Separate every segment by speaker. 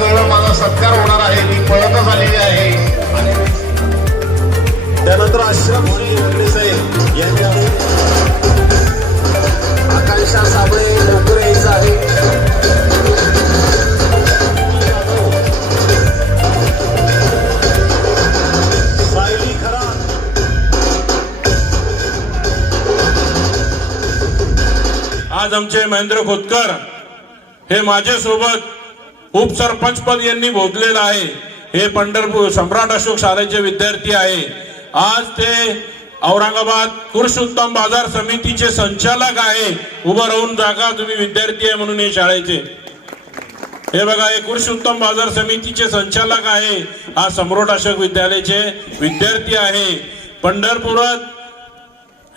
Speaker 1: कळलं माझा सत्कार होणार आहे. ती पळतच आलेली आहे. त्यानंतर आश्रम श्री साहेब यांच्या आकांक्षा साबळे लवकर यायचं आहे
Speaker 2: आज आमचे महेंद्र खोतकर हे माझ्यासोबत उपसरपंच पद यांनी भोगलेलं आहे. हे पंढरपूर सम्राट अशोक शाळेचे विद्यार्थी आहे. आज ते औरंगाबाद कृषी बाजार समितीचे संचालक आहे. उभं राहून जागा तुम्ही विद्यार्थी आहे म्हणून हे शाळेचे. हे बघा हे कृषी उत्तम बाजार समितीचे संचालक आहे. हा सम्राट अशोक विद्यालयाचे विद्यार्थी आहे. पंढरपुरात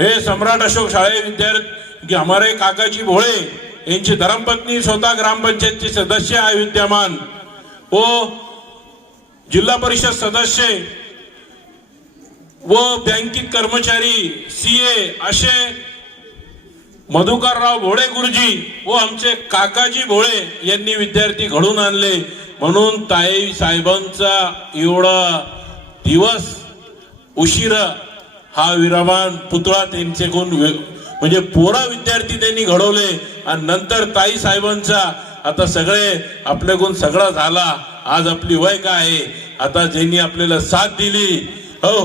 Speaker 2: हे सम्राट अशोक शाळे विद्यार्थी हमारे काकाजी भोळे यांची धर्मपत्नी स्वतः ग्रामपंचायतचे सदस्य आहे विद्यमान. व जिल्हा परिषद सदस्य व बँकिंग कर्मचारी सी ए असे मधुकरराव भोळे गुरुजी व आमचे काकाजी भोळे यांनी विद्यार्थी घडून आणले. म्हणून ताई साहेबांचा एवढा दिवस उशीर हा विरामान पुतळा त्यांचे कोण म्हणजे पोरा विद्यार्थी त्यांनी घडवले आणि नंतर ताई साहेबांचा आता सगळे आपल्याकडून सगळा झाला. आज आपली वय काय आहे? आता ज्यांनी आपल्याला साथ दिली हो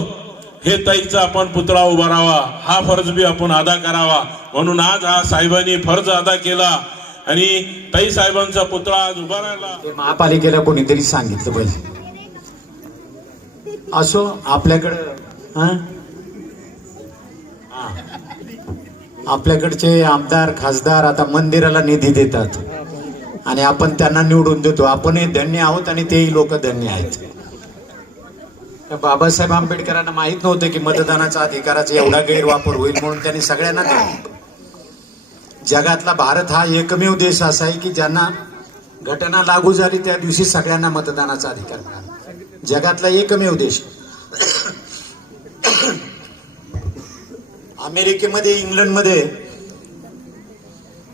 Speaker 2: हे ताईचा आपण पुतळा उभारावा हा फर्ज बी आपण अदा करावा. म्हणून आज हा साहेबांनी फर्ज अदा केला आणि ताई साहेबांचा पुतळा आज उभारायला
Speaker 3: ते महापालिकेला कोणीतरी सांगितलं पाहिजे. असो आपल्याकडं हं? हा. आपल्याकडचे आमदार खासदार आता मंदिराला निधी देतात. आणि आपण त्यांना निवडून देतो. आपणही धन्य आहोत आणि तेही लोक धन्य आहेत. बाबासाहेब आंबेडकरांना माहीत नव्हतं की मतदानाचा अधिकाराचा एवढा गैरवापर होईल म्हणून त्यांनी सगळ्यांना दिला. जगातला भारत हा एकमेव देश असा आहे की ज्यांना घटना लागू झाली त्या दिवशी सगळ्यांना मतदानाचा अधिकार मिळाला. जगातला एकमेव देश. अमेरिकेमध्ये इंग्लंडमध्ये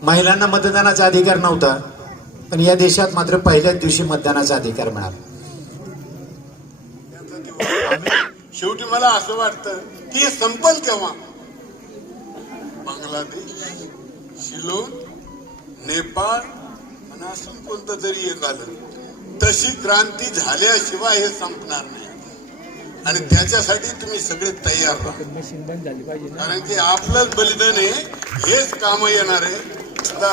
Speaker 3: महिलांना मतदानाचा अधिकार नव्हता पण या देशात मात्र पहिल्याच दिवशी मतदानाचा अधिकार मिळाला.
Speaker 4: शेवटी मला असं वाटतं की संपल केव्हा? बांगलादेश शिलोन नेपाळ आणि असं कोणतं तरी एक आलं तशी क्रांती झाल्याशिवाय हे संपणार नाही. आणि त्याच्यासाठी तुम्ही सगळे तयार राहा. कारण की आपलंच बलिदान आहे हेच काम येणार आहे. आता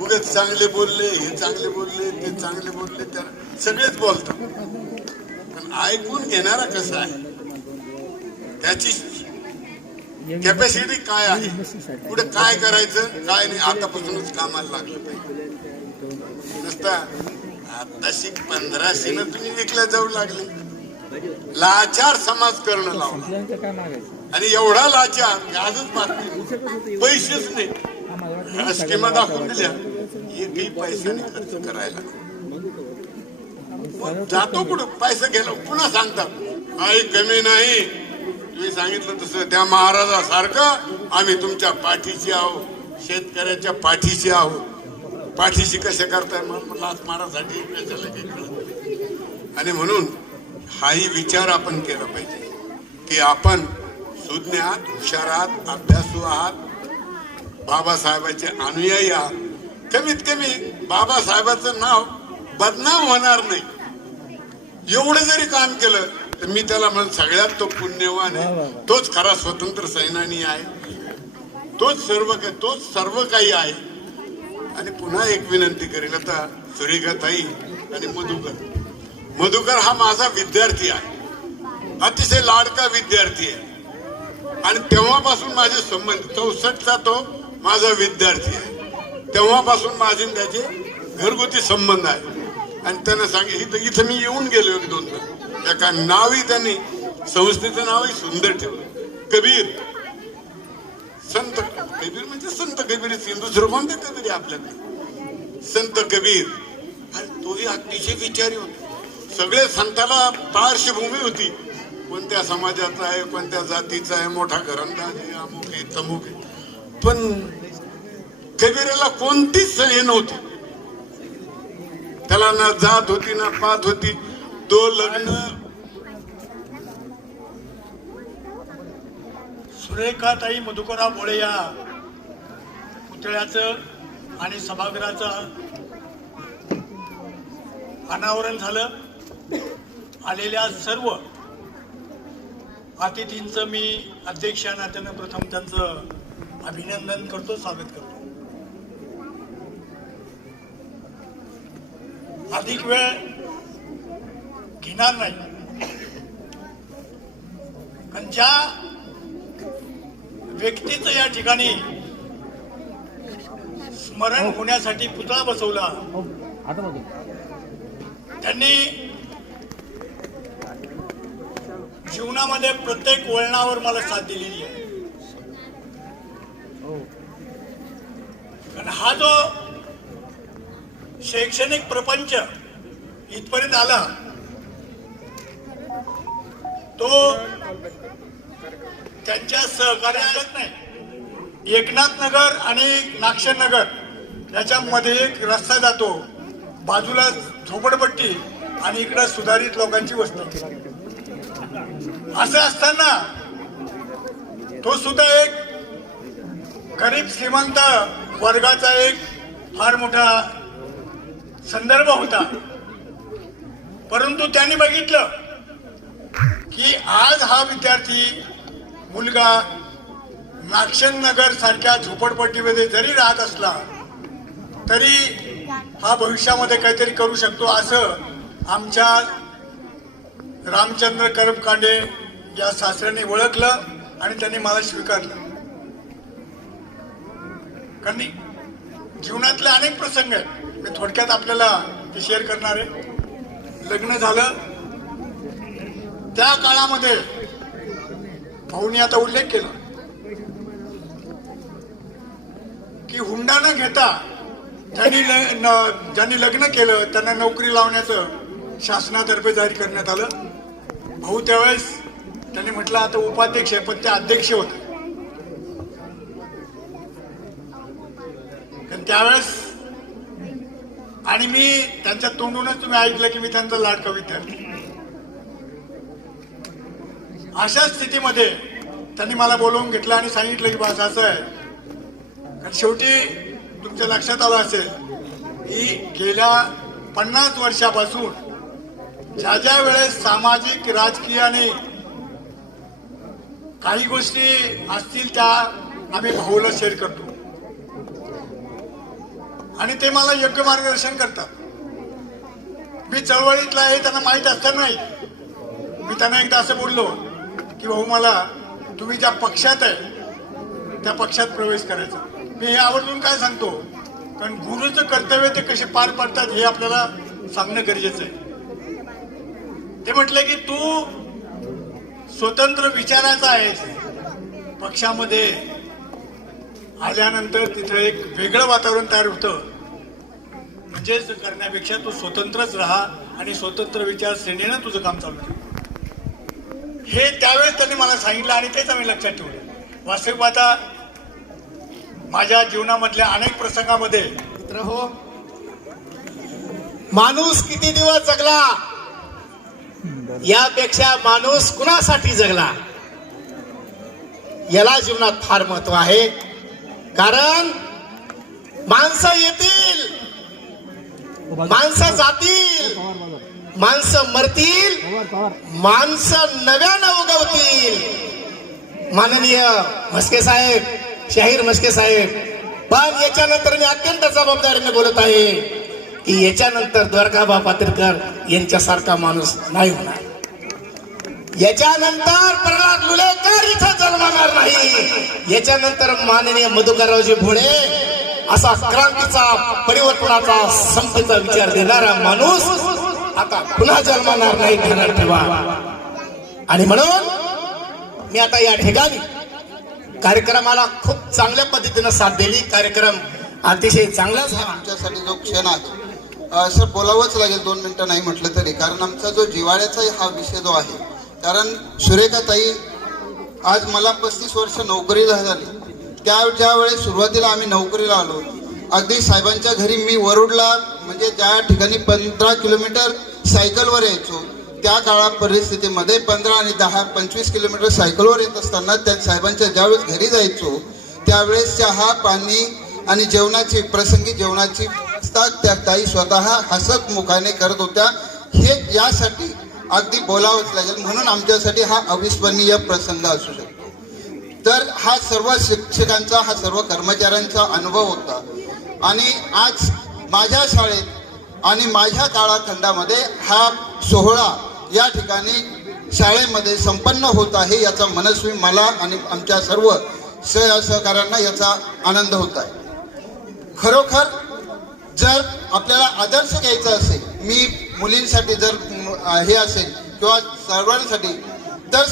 Speaker 4: उगच चांगले बोलले हे चांगले बोलले ते चांगले बोलले त्या सगळेच बोलतात. पण ऐकून घेणारा कसा आहे? त्याची कॅपॅसिटी काय आहे? पुढे काय करायचं? काय नाही आतापासूनच कामाला लागलं पाहिजे. नुसता आताशी पंधराशेनं तुम्ही विकल्या जाऊ लागले. लाचार समाज करणं लावला. आणि एवढा लाचार आजच बातमी पैसेच नाही. स्कीमा दाखवून दिल्या. एकही पैसा नाही खर्च करायला. जातो कुठं? पैसा गेला पुन्हा सांगतात. काही कमी नाही. तुम्ही सांगितलं तसं त्या महाराजासारखं आम्ही तुमच्या पाठीशी आहो शेतकऱ्याच्या पाठीशी आहो पाठीशी कसे करताय? मग लाच मारासाठी. आणि म्हणून हाही विचार आपण केला पाहिजे. की आपण सुज्ञ आहात हुशार आहात अभ्यासू आहात. बाबासाहेबांचे अनुयायी आहात. कमीत कमी बाबासाहेबाचं नाव बदनाम होणार नाही. एवढं जरी काम केलं तर मी त्याला म्हण सगळ्यात तो पुण्यवान आहे. तोच खरा स्वतंत्र सैनानी आहे. तोच सर्व काही तोच सर्व काही आहे. आणि पुन्हा एक विनंती करेल आता सुरेखाताई आणि मधुकर. मधुकर हा माझा विद्यार्थी आहे. अतिशय लाडका विद्यार्थी आहे. आणि तेव्हापासून माझे संबंध चौसष्टचा तो माझा विद्यार्थी आहे. तेव्हापासून माझे त्याचे घरगुती संबंध आहे. आणि त्यानं सांगे इथं इथं मी येऊन गेलो एक दोनदा एका नावही त्यांनी संस्थेचं नावही सुंदर ठेवलं. कबीर. संत कबीर म्हणजे संत कबीर दुसरं कोणतं कबीर आहे आपल्याकडे? संत कबीर. आणि तोही अतिशय विचारी होता. सगळे संताला पार्श्वभूमी होती. कोणत्या समाजाचा आहे कोणत्या जातीचा आहे मोठा घरंदाज आहे अमुक आहे तमुक आहे. पण कबीराला कोणतीच हे नव्हती. त्याला ना जात होती ना पात होती. तो लग्न
Speaker 5: सुरेखाताई मधुकरा बोळे या पुतळ्याचं आणि सभागृहाचं अनावरण झालं. आलेल्या सर्व अतिथींचं मी अध्यक्ष नात्यानं प्रथम त्यांचं अभिनंदन करतो स्वागत करतो. अधिक वेळ घेणार नाही. पण ज्या व्यक्तीचं या ठिकाणी स्मरण होण्यासाठी पुतळा बसवला त्यांनी जीवनामध्ये प्रत्येक वळणावर मला साथ दिलेली आहे. कारण हा जो शैक्षणिक प्रपंच इथपर्यंत आला तो त्यांच्या सहकार्यात नाही. एकनाथ नगर आणि नागशेर नगर याच्यामध्ये एक रस्ता जातो बाजूला झोपडपट्टी आणि इकडं सुधारित लोकांची वस्ती. असं असताना तो सुद्धा एक गरीब श्रीमंत वर्गाचा एक फार मोठा संदर्भ होता. परंतु त्यांनी बघितलं की आज हा विद्यार्थी मुलगा नागशन नगर सारख्या झोपडपट्टीमध्ये जरी राहत असला तरी हा भविष्यामध्ये काहीतरी करू शकतो असं आमच्या रामचंद्र करमकांडे या सासऱ्याने ओळखलं आणि त्यांनी मला स्वीकारलं. कारण जीवनातले अनेक प्रसंग आहेत. मी थोडक्यात आपल्याला ते शेअर करणार आहे. लग्न झालं. त्या काळामध्ये भाऊनी आता उल्लेख केला. की हुंडा न घेता ज्यांनी न- ज्यांनी लग्न केलं त्यांना नोकरी लावण्याचं शासनातर्फे जाहीर करण्यात आलं. भाऊ त्यावेळेस त्यांनी म्हटलं आता उपाध्यक्ष आहे पण ते अध्यक्ष होते. कारण त्यावेळेस आणि मी त्यांच्या तोंडूनच तुम्ही ऐकलं की मी त्यांचा लाडका विद्यार्थी. अशा स्थितीमध्ये त्यांनी मला बोलवून घेतलं आणि सांगितलं की बस असं आहे. कारण शेवटी तुमच्या लक्षात आलं असेल की गेल्या पन्नास वर्षापासून ज्या ज्या वेळेस सामाजिक राजकीय आणि काही गोष्टी असतील त्या आम्ही भाऊला शेअर करतो. आणि ते मला योग्य मार्गदर्शन करतात. मी चळवळीतला आहे त्यांना माहीत असतानाही मी त्यांना एकदा असं बोललो की भाऊ मला तुम्ही ज्या पक्षात आहे त्या पक्षात प्रवेश करायचा. मी हे आवर्जून काय सांगतो? कारण गुरुचं कर्तव्य ते कसे पार पाडतात हे आपल्याला सांगणं गरजेचं आहे. ते म्हटले की तू स्वतंत्र विचाराचा आहेस. पक्षामध्ये आल्यानंतर तिथं एक वेगळं वातावरण तयार होतं. म्हणजेच करण्यापेक्षा तू स्वतंत्रच राहा आणि स्वतंत्र विचार श्रेणीनं तुझं काम चालू ठेव. हे त्यावेळेस त्यांनी मला सांगितलं आणि तेच आम्ही लक्षात ठेवलं. वास्तविक आता माझ्या जीवनामधल्या अनेक प्रसंगामध्ये
Speaker 6: मित्र हो माणूस किती दिवस जगला? यापेक्षा माणूस कुणासाठी जगला? याला जीवनात फार महत्त्व आहे. कारण माणसं येतील. माणसं जातील. माणसं मरतील. माणसं नव्यानं उगवतील. माननीय म्हस्के साहेब शाहीर म्हस्के साहेब. पण याच्यानंतर मी अत्यंत जबाबदारीने बोलत आहे. याच्यानंतर द्वारकाबा पात्रकर यांच्यासारखा माणूस नाही होणार. याच्यानंतर प्रल्हाद लुलेकर इथं जन्मणार नाही. याच्यानंतर माननीय मधुकररावजी भोळे असा क्रांतीचा परिवर्तनाचा संपीचा विचार देणारा माणूस आता पुन्हा जन्मणार नाही ध्यानात ठेवा. आणि म्हणून मी आता या ठिकाणी कार्यक्रमाला खूप चांगल्या पद्धतीनं साथ दिली. कार्यक्रम अतिशय चांगला झाला
Speaker 7: आमच्यासाठी जो क्षण आहे सर बोलावंच लागेल दोन मिनटं नाही म्हटलं तरी. कारण आमचा जो जिवाळ्याचा हा विषय जो आहे कारण सुरेखा ताई आज मला पस्तीस वर्ष नोकरी झाली. त्या ज्या वेळेस सुरुवातीला आम्ही नोकरीला आलो अगदी साहेबांच्या घरी मी वरुडला म्हणजे ज्या ठिकाणी पंधरा किलोमीटर सायकलवर यायचो त्या काळा परिस्थितीमध्ये पंधरा आणि दहा पंचवीस किलोमीटर सायकलवर येत असताना त्या साहेबांच्या ज्यावेळेस घरी जायचो त्यावेळेस चहा पाणी आणि जेवणाची प्रसंगी जेवणाची व्यवस्था त्या ताई स्वतः हसत मुखाने करत होत्या. हे यासाठी अगदी बोलावंच लागेल. म्हणून आमच्यासाठी हा अविस्मरणीय प्रसंग असू शकतो. तर हा सर्व शिक्षकांचा हा सर्व कर्मचाऱ्यांचा अनुभव होता. आणि आज माझ्या शाळेत आणि माझ्या काळाखंडामध्ये हा सोहळा या ठिकाणी शाळेमध्ये संपन्न होत आहे याचा मनस्वी मला आणि आमच्या सर्व सह सहकाऱ्यांना याचा आनंद होत आहे. खरोखर जर आपल्याला आदर्श घ्यायचा असेल मी मुलींसाठी जर हे असेल किंवा सर्वांसाठी तर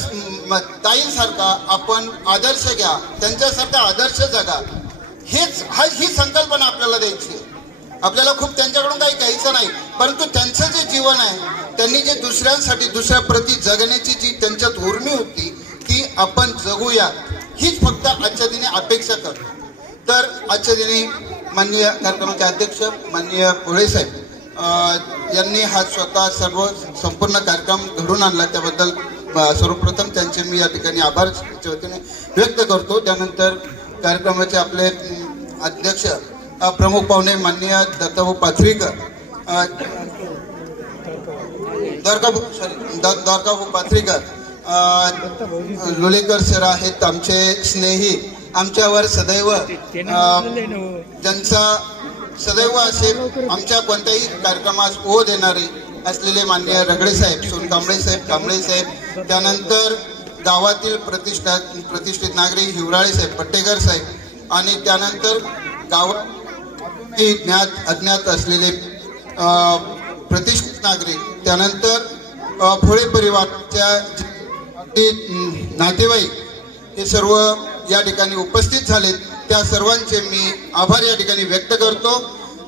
Speaker 7: ताईंसारखा आपण आदर्श घ्या त्यांच्यासारखा आदर्श जगा. हेच हा ही संकल्पना आपल्याला द्यायची आहे. आपल्याला खूप त्यांच्याकडून काही घ्यायचं नाही परंतु त्यांचं जे जीवन आहे त्यांनी जे दुसऱ्यांसाठी दुसऱ्या प्रती जगण्याची जी त्यांच्यात उर्मी होती ती आपण जगूया. हीच फक्त आजच्या दिनी अपेक्षा करतो. तर आजच्या दिनी माननीय कार्यक्रमाचे अध्यक्ष माननीय पोळे साहेब यांनी हा स्वतः सर्व संपूर्ण कार्यक्रम घडून आणला. त्याबद्दल सर्वप्रथम त्यांचे मी या ठिकाणी आभार वतीने व्यक्त करतो. त्यानंतर कार्यक्रमाचे आपले अध्यक्ष प्रमुख पाहुणे माननीय दत्ताभाऊ पाथरीकर द्वारकाभाऊ सॉरी द- द्वारकाभाऊ पाथरीकर लोलेकर सर आहेत आमचे स्नेही आमच्यावर सदैव अ, ज्यांचा सदैव असे आमच्या कोणत्याही कार्यक्रमास ओ देणारे असलेले माननीय रगडे साहेब सोनकांबळे साहेब कांबळे साहेब त्यानंतर गावातील प्रतिष्ठा प्रतिष्ठित नागरिक हिवराळे साहेब पट्टेकर साहेब आणि त्यानंतर गावात ज्ञात अज्ञात असलेले प्रतिष्ठित नागरिक त्यानंतर भोळे परिवारच्या नातेवाईक हे सर्व या ठिकाणी उपस्थित झालेत. त्या सर्वांचे मी आभार या ठिकाणी व्यक्त करतो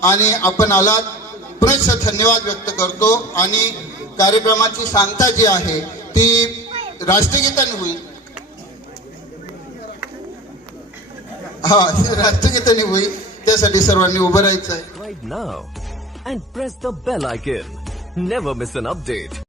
Speaker 7: आणि आपण आलात. पुनश्च धन्यवाद व्यक्त करतो आणि कार्यक्रमाची सांगता जी आहे ती राष्ट्रगीताने होईल. हा राष्ट्रगीताने होईल. त्यासाठी सर्वांनी उभं राहायचं आहे
Speaker 8: and press the bell icon. Never miss an update.